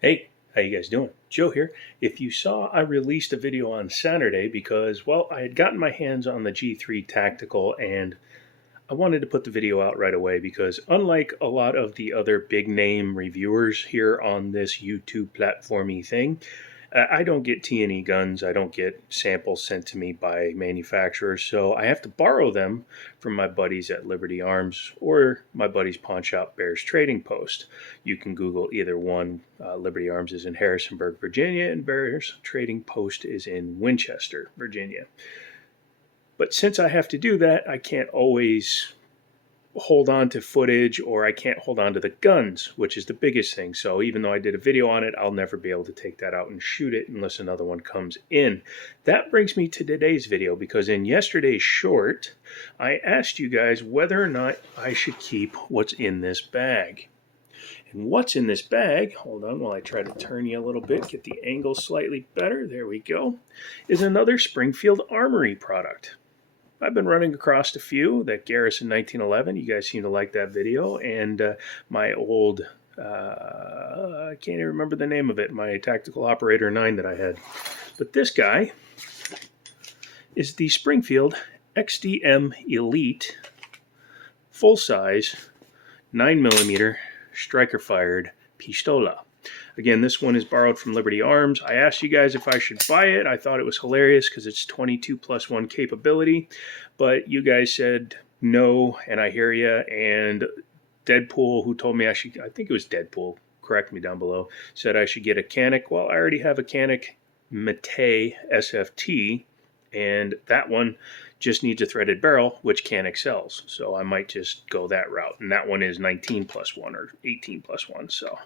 Hey, how you guys doing? Joe here. If you saw, I released a video on Saturday because, well, I had gotten my hands on the G3 Tactical and I wanted to put the video out right away because unlike a lot of the other big name reviewers here on this YouTube platformy thing, I don't get T&E guns. I don't get samples sent to me by manufacturers, so I have to borrow them from my buddies at Liberty Arms or my buddy's pawn shop Bears Trading Post. You can Google either one. Liberty Arms is in Harrisonburg, Virginia, and Bears Trading Post is in Winchester, Virginia. But since I have to do that, I can't always hold on to footage, or I can't hold on to the guns, which is the biggest thing. So even though I did a video on it, I'll never be able to take that out and shoot it unless another one comes in. That brings me to today's video, because in yesterday's short, I asked you guys whether or not I should keep what's in this bag. And what's in this bag, hold on while I try to turn you a little bit, get the angle slightly better, there we go, is another Springfield Armory product. I've been running across a few. That Garrison 1911, you guys seem to like that video, and my old, I can't even remember the name of it, my Tactical Operator 9 that I had. But this guy is the Springfield XDM Elite full-size 9mm striker-fired pistola. Again, this one is borrowed from Liberty Arms. I asked you guys if I should buy it. I thought it was hilarious because it's 22+1 capability, but you guys said no, and I hear you. And Deadpool, who told me I should, I think it was Deadpool, correct me down below, said I should get a Canik. Well, I already have a Canik Mate SFT, and that one just needs a threaded barrel, which Canik sells. So I might just go that route. And that one is 19+1 or 18+1. So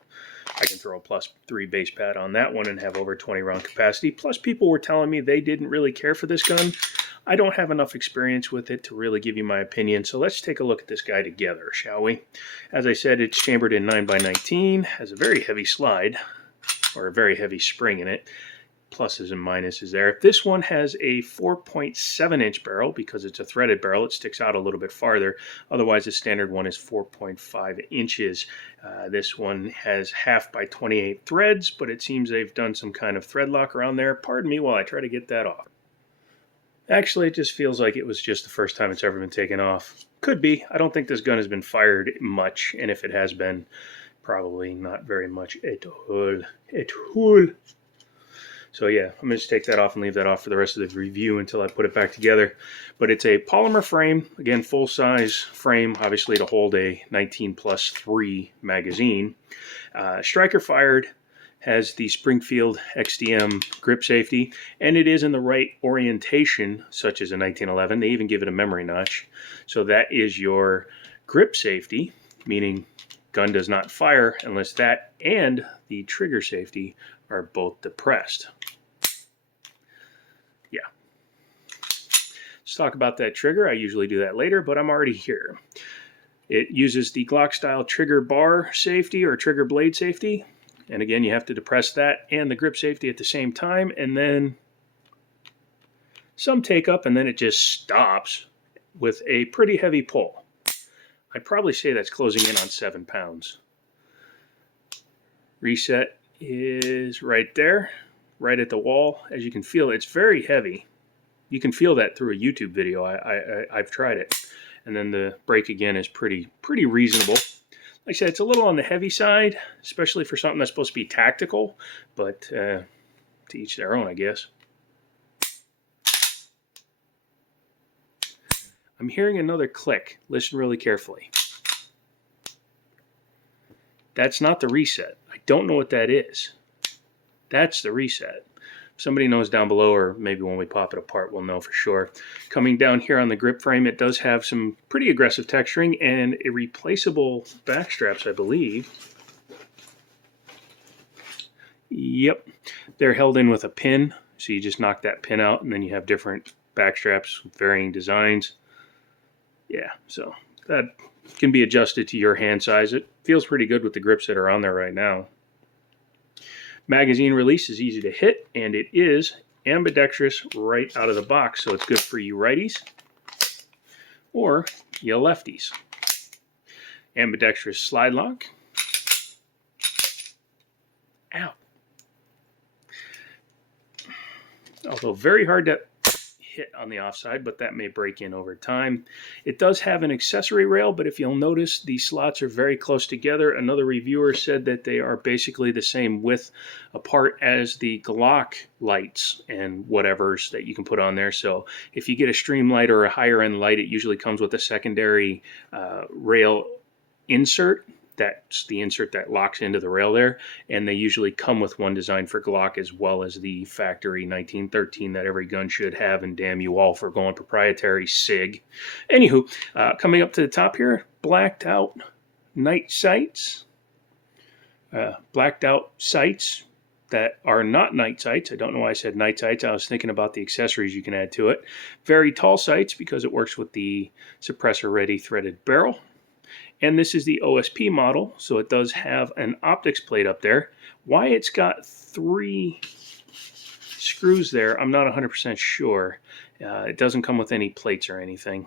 I can throw a +3 base pad on that one and have over 20 round capacity. Plus, people were telling me they didn't really care for this gun. I don't have enough experience with it to really give you my opinion. So let's take a look at this guy together, shall we? As I said, it's chambered in 9x19, has a very heavy slide, or a very heavy spring in it. Pluses and minuses there. This one has a 4.7-inch barrel because it's a threaded barrel. It sticks out a little bit farther. Otherwise, the standard one is 4.5 inches. This one has 1/2x28 threads, but it seems they've done some kind of thread lock around there. Pardon me while I try to get that off. Actually, it just feels like it was just the first time it's ever been taken off. Could be. I don't think this gun has been fired much, and if it has been, probably not very much at all. At all. So yeah, I'm going to just take that off and leave that off for the rest of the review until I put it back together. But it's a polymer frame, again, full-size frame, obviously to hold a 19+3 magazine. Striker fired, has the Springfield XDM grip safety, and it is in the right orientation, such as a 1911. They even give it a memory notch. So that is your grip safety, meaning gun does not fire unless that and the trigger safety are both depressed. Yeah. Let's talk about that trigger. I usually do that later, but I'm already here. It uses the Glock style trigger bar safety or trigger blade safety. And again, you have to depress that and the grip safety at the same time, and then some take up, and then it just stops with a pretty heavy pull. I'd probably say that's closing in on 7 pounds. Reset is right there, right at the wall. As you can feel, it's very heavy. You can feel that through a YouTube video. I've tried it. And then the brake again is pretty reasonable. Like I said, it's a little on the heavy side, especially for something that's supposed to be tactical, but to each their own, I guess. I'm hearing another click. Listen really carefully. That's not the reset. I don't know what that is. That's the reset. If somebody knows down below, or maybe when we pop it apart, we'll know for sure. Coming down here on the grip frame, it does have some pretty aggressive texturing and a replaceable back straps, I believe. Yep, they're held in with a pin, so you just knock that pin out, and then you have different back straps with varying designs. Yeah, so that can be adjusted to your hand size. It feels pretty good with the grips that are on there right now. Magazine release is easy to hit, and it is ambidextrous right out of the box, so it's good for you righties or you lefties. Ambidextrous slide lock, Ow. Although very hard to hit on the offside, but that may break in over time. It does have an accessory rail, but if you'll notice, the slots are very close together. Another reviewer said that they are basically the same width apart as the Glock lights and whatevers that you can put on there. So if you get a stream light or a higher end light, it usually comes with a secondary rail insert. That's the insert that locks into the rail there, and they usually come with one designed for Glock as well as the factory 1913 that every gun should have, and damn you all for going proprietary, SIG. Anywho, coming up to the top here, blacked out night sights. Blacked out sights that are not night sights. I don't know why I said night sights. I was thinking about the accessories you can add to it. Very tall sights because it works with the suppressor-ready threaded barrel. And this is the OSP model, so it does have an optics plate up there. Why it's got 3 screws there, I'm not 100% sure. It doesn't come with any plates or anything.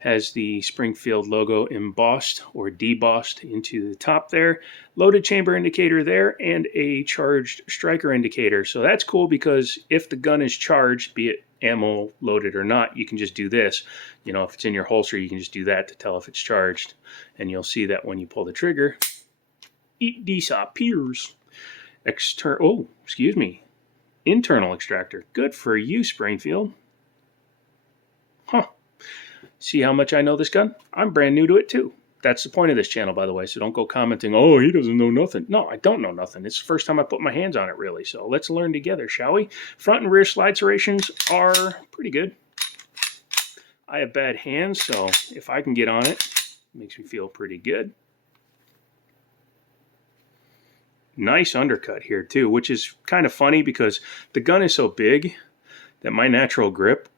Has the Springfield logo embossed or debossed into the top there. Loaded chamber indicator there, and a charged striker indicator. So that's cool because if the gun is charged, be it ammo loaded or not, you can just do this. You know, if it's in your holster, you can just do that to tell if it's charged. And you'll see that when you pull the trigger, it disappears. Internal extractor. Good for you, Springfield. Huh. See how much I know this gun? I'm brand new to it too. That's the point of this channel, by the way, so don't go commenting, oh, he doesn't know nothing. No, I don't know nothing. It's the first time I put my hands on it, really, so let's learn together, shall we? Front and rear slide serrations are pretty good. I have bad hands, so if I can get on it, it makes me feel pretty good. Nice undercut here, too, which is kind of funny because the gun is so big that my natural grip,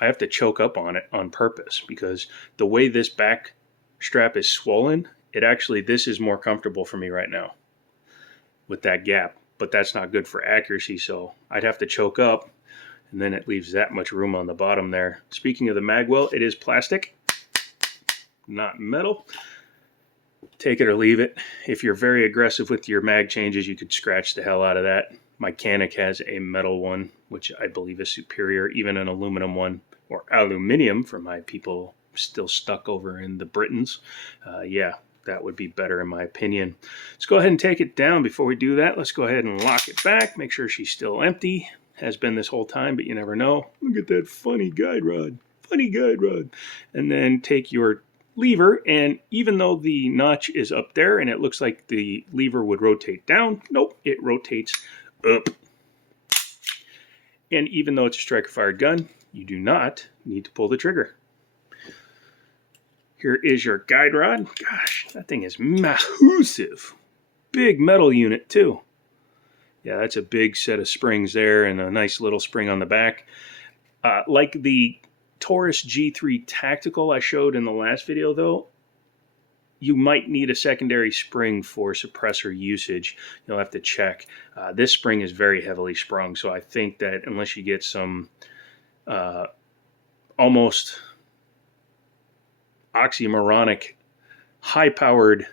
I have to choke up on it on purpose because the way this back strap is swollen, this is more comfortable for me right now with that gap, but that's not good for accuracy, so I'd have to choke up, and then it leaves that much room on the bottom there. Speaking of the magwell, it is plastic, not metal. Take it or leave it. If you're very aggressive with your mag changes, you could scratch the hell out of that. My Canic has a metal one, which I believe is superior, even an aluminum one, or aluminium for my people still stuck over in the Britons. Yeah, that would be better in my opinion. Let's go ahead and take it down. Before we do that, let's go ahead and lock it back. Make sure she's still empty. Has been this whole time, but you never know. Look at that funny guide rod. Funny guide rod. And then take your lever, and even though the notch is up there and it looks like the lever would rotate down, nope, it rotates up. And even though it's a striker fired gun, you do not need to pull the trigger. Here is your guide rod. Gosh, that thing is massive. Big metal unit too. Yeah, that's a big set of springs there and a nice little spring on the back. Like the Taurus G3 Tactical I showed in the last video though, you might need a secondary spring for suppressor usage. You'll have to check. This spring is very heavily sprung, so I think that unless you get some almost oxymoronic high-powered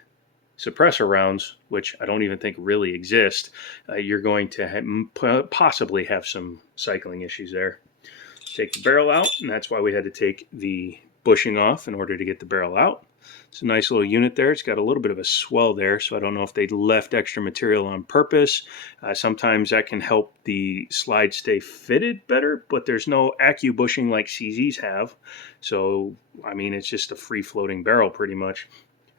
suppressor rounds, which I don't even think really exist, you're going to possibly have some cycling issues there. Take the barrel out, and that's why we had to take the bushing off in order to get the barrel out. It's a nice little unit there. It's got a little bit of a swell there, so I don't know if they left extra material on purpose. Sometimes that can help the slide stay fitted better, but there's no accu bushing like CZs have. So, I mean, it's just a free-floating barrel pretty much.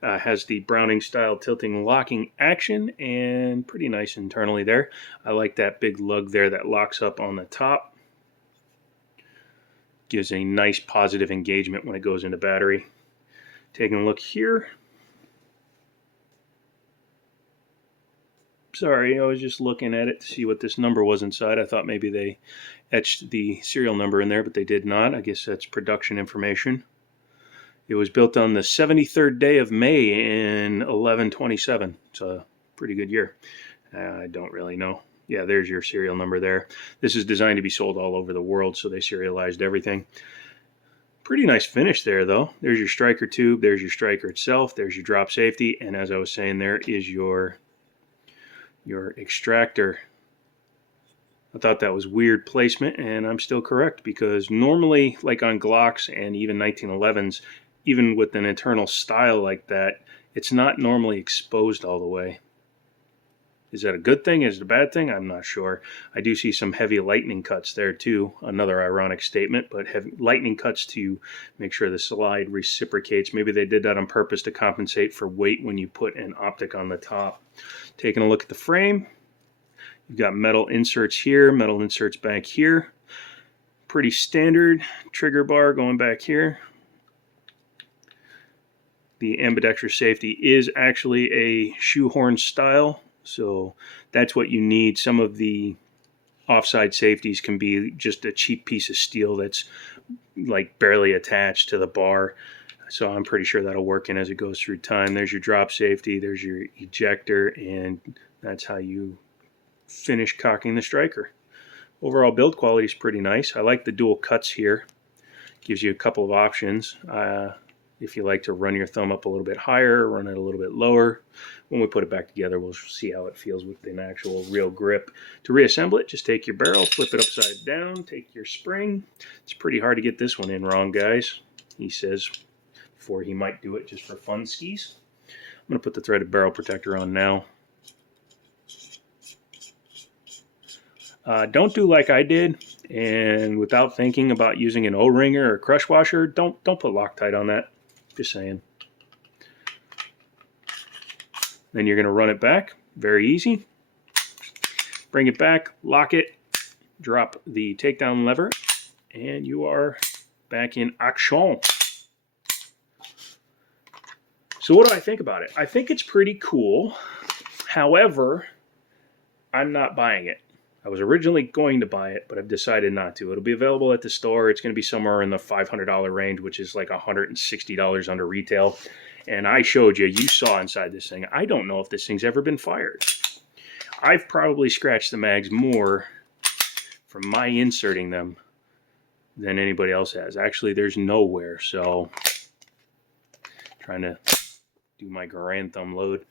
Has the Browning style tilting locking action, and pretty nice internally there. I like that big lug there that locks up on the top. Gives a nice positive engagement when it goes into battery. Taking a look here. Sorry, I was just looking at it to see what this number was inside. I thought maybe they etched the serial number in there, but they did not. I guess that's production information. It was built on the 73rd day of May in 1127. It's a pretty good year. I don't really know. Yeah, there's your serial number there. This is designed to be sold all over the world, so they serialized everything. Pretty nice finish there, though. There's your striker tube. There's your striker itself. There's your drop safety. And as I was saying, there is your your extractor. I thought that was weird placement, and I'm still correct, because normally, like on Glocks and even 1911s, even with an internal style like that, it's not normally exposed all the way. Is that a good thing? Is it a bad thing? I'm not sure. I do see some heavy lightning cuts there too. Another ironic statement, but heavy lightning cuts to make sure the slide reciprocates. Maybe they did that on purpose to compensate for weight when you put an optic on the top. Taking a look at the frame, you've got metal inserts here, metal inserts back here. Pretty standard trigger bar going back here. The ambidextrous safety is actually a shoehorn style, so that's what you need. Some of the offside safeties can be just a cheap piece of steel that's like barely attached to the bar. So I'm pretty sure that'll work in as it goes through time. There's your drop safety, there's your ejector, and that's how you finish cocking the striker. Overall build quality is pretty nice. I like the dual cuts here. Gives you a couple of options. If you like to run your thumb up a little bit higher, run it a little bit lower. When we put it back together, we'll see how it feels with an actual real grip. To reassemble it, just take your barrel, flip it upside down, take your spring. It's pretty hard to get this one in wrong, guys, he says, before he might do it just for fun skis. I'm going to put the threaded barrel protector on now. Don't do like I did, and without thinking about using an O-ringer or crush washer, don't put Loctite on that. Just saying. Then you're going to run it back. Very easy. Bring it back, lock it, drop the takedown lever, and you are back in action. So what do I think about it? I think it's pretty cool. However, I'm not buying it. I was originally going to buy it, but I've decided not to. It'll be available at the store. It's going to be somewhere in the $500 range, which is like $160 under retail. And I showed you, you saw inside this thing. I don't know if this thing's ever been fired. I've probably scratched the mags more from my inserting them than anybody else has. Actually, there's nowhere, so trying to do my grand thumb load.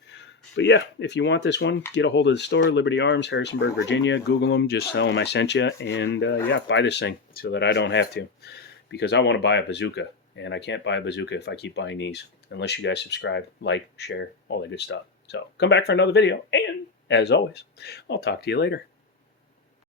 But yeah, if you want this one, get a hold of the store, Liberty Arms, Harrisonburg, Virginia. Google them, just tell them I sent you, and yeah, buy this thing so that I don't have to, because I want to buy a bazooka, and I can't buy a bazooka if I keep buying these, unless you guys subscribe, like, share, all that good stuff. So come back for another video, and as always, I'll talk to you later.